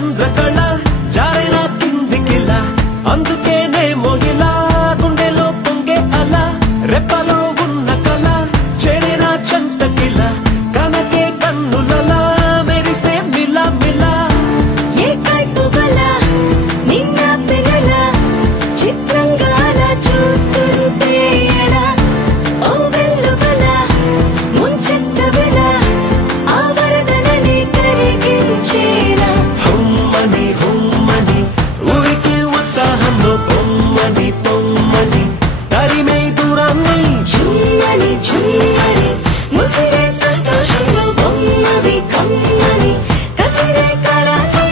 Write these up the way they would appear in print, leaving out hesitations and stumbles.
చంద్రకళ జారైన కిందికిలా అందుకేనేమో ఇలా గుండెలో పొంగే అలా రెప్పలో ఉన్న కళ చేరిన చంటకిలా కనకే కన్నులలా మెరిసే మిలా మిలా ఏ కైపు వల నిన్న పెనల చిత్రంగా అలా చూస్తుంటే ఎలా ఓ వెల్లువల ముంచెత్త వెల ఆ వరదనని కరిగించేలా హుమ్మని హుమ్మని ఊరికి ఉత్సాహంలో పొమ్మని పొమ్మని తరిమే దూరాన్ని చుమ్మని చుమ్మని ముసిరే సంతోషంలో బొమ్మవి కమ్మని కసిరే కళని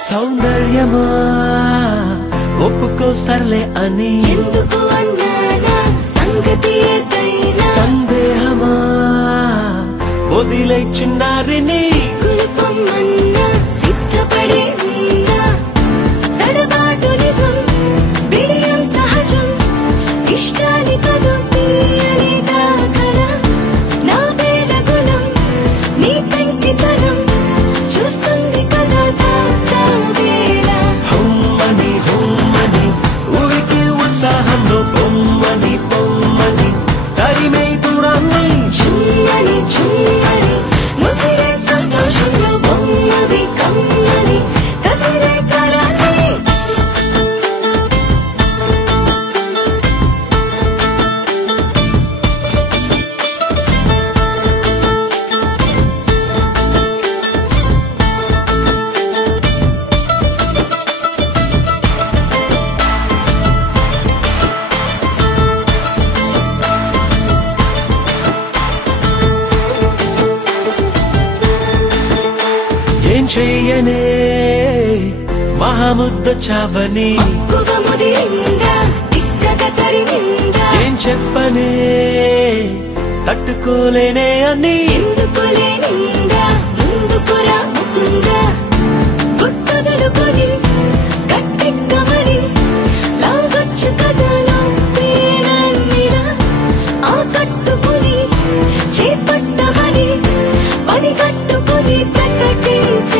సౌందర్యమా ఒప్పుకో సర్లే అని ఎందుకు అన్నానా సంగతి ఏదైనా సందేహమా వదిలై చిన్నారిని కులుపమన్నా సిద్ధపడే ఉందా తడబాటు నిజం బిడియం సహజం ఇష్టాని కదు తీయని దాఖల నా పేర గుణం నీ పెంకితనం చూస్తుంది కదా దాస్తా వేళ హుమ్మని హుమ్మని ఊరికి ఉత్సాహంలో పొమ్మని పొమ్మని తరిమే దూరాన్ని చుమ్మని చుమ్మని ముసిరే సంతోషంలో బొమ్మవి కమ్మని కసిరే కళని ఏం చెయ్యనే మహాముద్ద చావని మక్కువ ముదిరిందా తిక్కగా తరిమిందా ఏం చెప్పనే తట్టుకోలేనే అని ఎందుకులే నిందా ముందుకురా ముకుందా గుర్తుదలుకొని గట్టెక్కమని లాగొచ్చు కదా నవ్వేనన్నిలా ఆ కట్టుకుని చేపట్టమని పని కట్టుకుని ప్రకటించే